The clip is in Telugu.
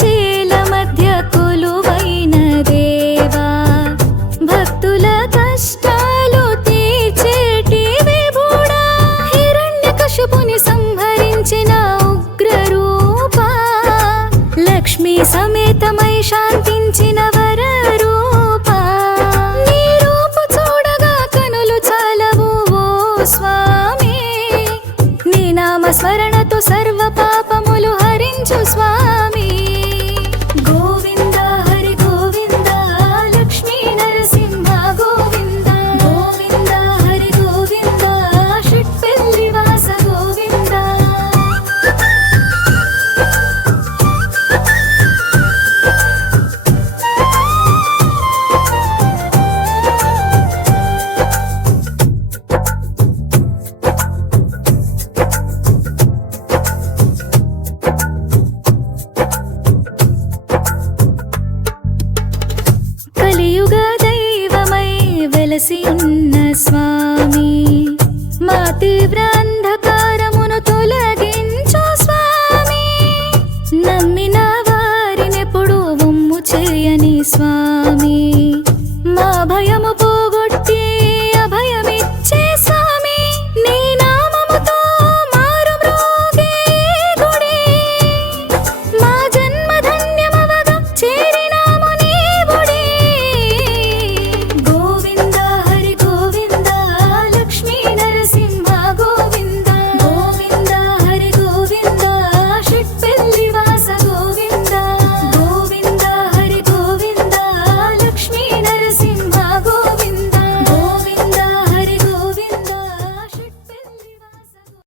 చేల మధ్య కొలువైన దేవా భక్తుల కష్టాలు తీర్చేటి విభుడా హిరణ్యకశిపుని సంహరించిన ఉగ్రరూపా లక్ష్మీ సమేతమై శాంతించిన వరరూపా నీ రూపు చూడగా కనులు చాలవు ఓ స్వామి నీ నామ స్మరణతో సర్వ పాపములు హరించు స్వామి గోవింద హరి గోవింద లక్ష్మీ నరసింహ గోవింద గోవింద హరి గోవింద షట్పెల్లి వాస గోవింద కలియుగ దైవమై వెలసి ఉన్న స్వామి మా తీవ్ర అంధకారమును తొలగించు స్వామి నమ్మిన వారినెప్పుడు వమ్ము చేయని స్వామి